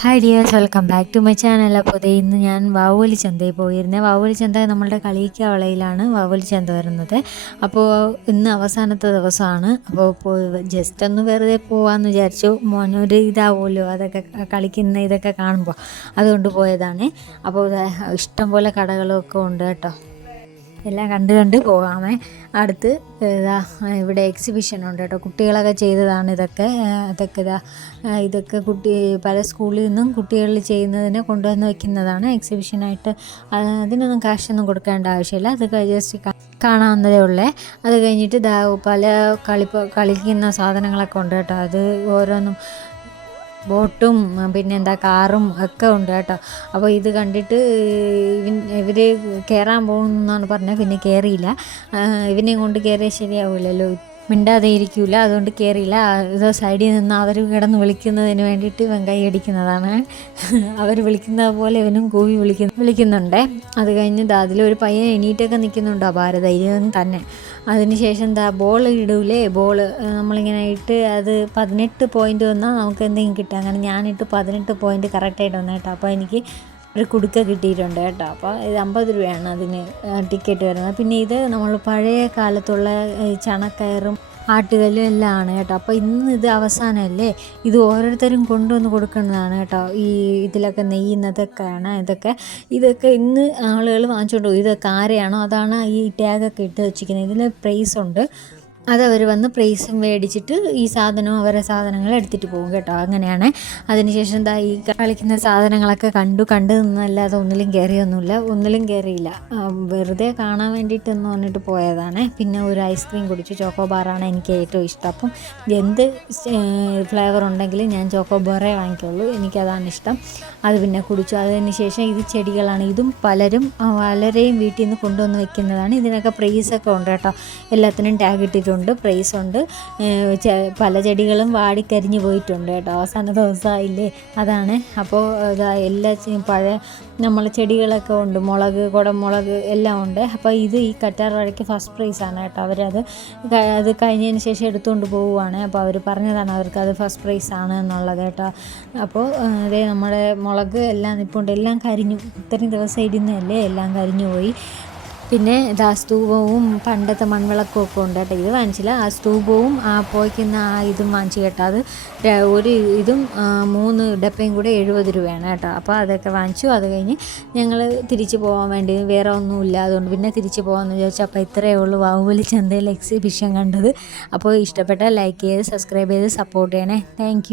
Hi dears welcome back to my channel അപ്പോൾ ഇതേ ഇന്ന് ഞാൻ വാവുവലി ചന്തയിൽ പോയിരുന്നത് വാവുവലി ചന്ത നമ്മളുടെ കളിക്കവളയിലാണ് വാവുവലി ചന്ത വരുന്നത്. അപ്പോൾ ഇന്ന് അവസാനത്തെ ദിവസമാണ്. അപ്പോൾ പോയി ജസ്റ്റ് ഒന്ന് വെറുതെ പോവാമെന്ന് വിചാരിച്ചു. മോനൊരു ഇതാവുമല്ലോ. അതൊക്കെ കളിക്കുന്ന ഇതൊക്കെ കാണുമ്പോൾ അതുകൊണ്ട് പോയതാണ്. അപ്പോൾ ഇഷ്ടംപോലെ ഇഷ്ടം പോലെ കടകളൊക്കെ ഉണ്ട് കേട്ടോ. എല്ലാം കണ്ട് കണ്ട് പോകാമേ. അടുത്ത് ഇതാ ഇവിടെ എക്സിബിഷൻ ഉണ്ട് കേട്ടോ. കുട്ടികളൊക്കെ ചെയ്തതാണ് ഇതൊക്കെ. അതൊക്കെ ഇതാ ഇതൊക്കെ കുട്ടി പല സ്കൂളിൽ നിന്നും കുട്ടികളിൽ ചെയ്യുന്നതിനെ കൊണ്ടുവന്ന് വെക്കുന്നതാണ് എക്സിബിഷനായിട്ട് അതിനൊന്നും കാശൊന്നും കൊടുക്കേണ്ട ആവശ്യമില്ല. അത് ജസ്റ്റ് കാണാവുന്നതേ ഉള്ളേ. അത് കഴിഞ്ഞിട്ട് പല കളിപ്പ് കളിക്കുന്ന സാധനങ്ങളൊക്കെ ഉണ്ട് കേട്ടോ. അത് ഓരോന്നും ബോട്ടും പിന്നെന്താ കാറും ഒക്കെ ഉണ്ട് കേട്ടോ. അപ്പോൾ ഇത് കണ്ടിട്ട് ഇവർ കയറാൻ പോകുന്നതാണ് പറഞ്ഞാൽ പിന്നെ കയറിയില്ല ഇവനെയും കൊണ്ട് കയറിയാൽ ശരിയാവില്ലല്ലോ മിണ്ടാതെ ഇരിക്കില്ല അതുകൊണ്ട് കയറിയില്ല ഏതോ സൈഡിൽ നിന്ന് അവർ കിടന്ന് വിളിക്കുന്നതിന് വേണ്ടിയിട്ട് ഇവൻ കൈയടിക്കുന്നതാണ് അവർ വിളിക്കുന്നത് പോലെ ഇവനും കൂവി വിളിക്കുന്നു വിളിക്കുന്നുണ്ട്. അത് കഴിഞ്ഞ് ദാ അതിലൊരു പയ്യൻ എണീറ്റൊക്കെ നിൽക്കുന്നുണ്ടോ ഭാരതൈര്യം തന്നെ. അതിനുശേഷം എന്താ ബോൾ ഇടൂലേ ബോൾ നമ്മളിങ്ങനെ ഇട്ട് അത് പതിനെട്ട് പോയിന്റ് വന്നാൽ നമുക്ക് എന്തെങ്കിലും കിട്ടും അങ്ങനെ ഞാനിട്ട് പതിനെട്ട് പോയിന്റ് കറക്റ്റായിട്ട് വന്നേട്ടോ. അപ്പോൾ എനിക്ക് ഒരു കുടുക്ക കിട്ടിയിട്ടുണ്ട് കേട്ടോ. അപ്പോൾ ഇത് അമ്പത് രൂപയാണ് അതിന് ടിക്കറ്റ് വരുന്നത്. പിന്നെ ഇത് നമ്മൾ പഴയ കാലത്തുള്ള ചണക്കയറും ആട്ടുകല്ലും എല്ലാം ആണ് കേട്ടോ. അപ്പോൾ ഇന്ന് ഇത് അവസാനമല്ലേ? ഇത് ഓരോരുത്തരും കൊണ്ടുവന്ന് കൊടുക്കുന്നതാണ് കേട്ടോ. ഈ ഇതിലൊക്കെ നെയ്യുന്നതൊക്കെയാണ് ഇതൊക്കെ. ഇതൊക്കെ ഇന്ന് ആളുകൾ വാങ്ങിച്ചുകൊണ്ട് പോകും ഇതൊക്കെ ആരെയാണോ അതാണ് ഈ ടാഗൊക്കെ ഇട്ട് വെച്ചിരിക്കുന്നത്. ഇതിൽ പ്രൈസ് ഉണ്ട് അതവർ വന്ന് പ്രൈസും മേടിച്ചിട്ട് ഈ സാധനവും അവരെ സാധനങ്ങൾ എടുത്തിട്ട് പോകും കേട്ടോ. അങ്ങനെയാണ്. അതിനുശേഷം എന്താ ഈ കളിക്കുന്ന സാധനങ്ങളൊക്കെ കണ്ടു കണ്ടു നിന്നല്ലാതെ ഒന്നിലും കയറിയൊന്നുമില്ല ഒന്നിലും കയറിയില്ല വെറുതെ കാണാൻ വേണ്ടിയിട്ട് എന്ന് പറഞ്ഞിട്ട് പോയതാണ്. പിന്നെ ഒരു ഐസ്ക്രീം കുടിച്ചു. ചോക്കോ ബാറാണ് എനിക്ക് ഏറ്റവും ഇഷ്ടം. അപ്പം എന്ത് ഫ്ലേവർ ഉണ്ടെങ്കിലും ഞാൻ ചോക്കോ ബാറേ വാങ്ങിക്കുള്ളൂ. എനിക്കതാണ് ഇഷ്ടം. അത് പിന്നെ കുടിച്ചു. അതിന് ശേഷം ഇത് ചെടികളാണ്. ഇതും പലരും പലരെയും വീട്ടിൽ നിന്ന് കൊണ്ടുവന്ന് വെക്കുന്നതാണ്. ഇതിനൊക്കെ പ്രൈസൊക്കെ ഉണ്ട് കേട്ടോ. എല്ലാത്തിനും ടാഗ് ഇട്ടിട്ടുണ്ട്. പ്രൈസ് ഉണ്ട്. ഏഹ് ചെ- പല ചെടികളും വാടിക്കരിഞ്ഞു പോയിട്ടുണ്ട് കേട്ടോ. അവസാന ദിവസമായില്ലേ അതാണ്. അപ്പോൾ ഇതാ എല്ലാ പഴ പഴയ നമ്മളെ ചെടികളൊക്കെ ഉണ്ട്. മുളക് കുടമുളക് എല്ലാം ഉണ്ട്. അപ്പോൾ ഇത് ഈ കറ്റാർ വഴയ്ക്ക് ഫസ്റ്റ് പ്രൈസാണ് കേട്ടോ അവരത്. അത് കഴിഞ്ഞതിന് ശേഷം എടുത്തുകൊണ്ട് പോവുകയാണ് അപ്പോൾ അവർ പറഞ്ഞതാണ് അവർക്ക് അത് ഫസ്റ്റ് പ്രൈസ് ആണ് എന്നുള്ളത് കേട്ടോ. അപ്പോൾ അതേ നമ്മുടെ മുളക് എല്ലാം നിൽപ്പുണ്ട് എല്ലാം കരിഞ്ഞു. ഇത്രയും ദിവസം ഇടുന്നതല്ലേ? എല്ലാം കരിഞ്ഞു പോയി. പിന്നെ ഇതാ സ്തൂപവും പണ്ടത്തെ മൺവിളക്കും ഒക്കെ ഉണ്ട് കേട്ടോ. ഇത് വാങ്ങിച്ചില്ല. ആ സ്തൂപവും ആ പോയിക്കുന്ന ആ ഇതും വാങ്ങിച്ചു കേട്ടോ. അത് ഒരു ഇതും മൂന്ന് ഡപ്പയും കൂടെ എഴുപത് രൂപയാണ് കേട്ടോ. അപ്പോൾ അതൊക്കെ വാങ്ങിച്ചു. അത് കഴിഞ്ഞ് ഞങ്ങൾ തിരിച്ചു പോകാൻ വേണ്ടി വേറെ ഒന്നും ഇല്ല അതുകൊണ്ട് പിന്നെ തിരിച്ചു പോകാമെന്ന് വിചാരിച്ചു. അപ്പോൾ ഇത്രയേ ഉള്ളൂ ബാഹുബലി ചന്തയിൽ എക്സിബിഷൻ കണ്ടത്. അപ്പോൾ ഇഷ്ടപ്പെട്ട ലൈക്ക് ചെയ്ത് സബ്സ്ക്രൈബ് ചെയ്ത് സപ്പോർട്ട് ചെയ്യണേ. താങ്ക്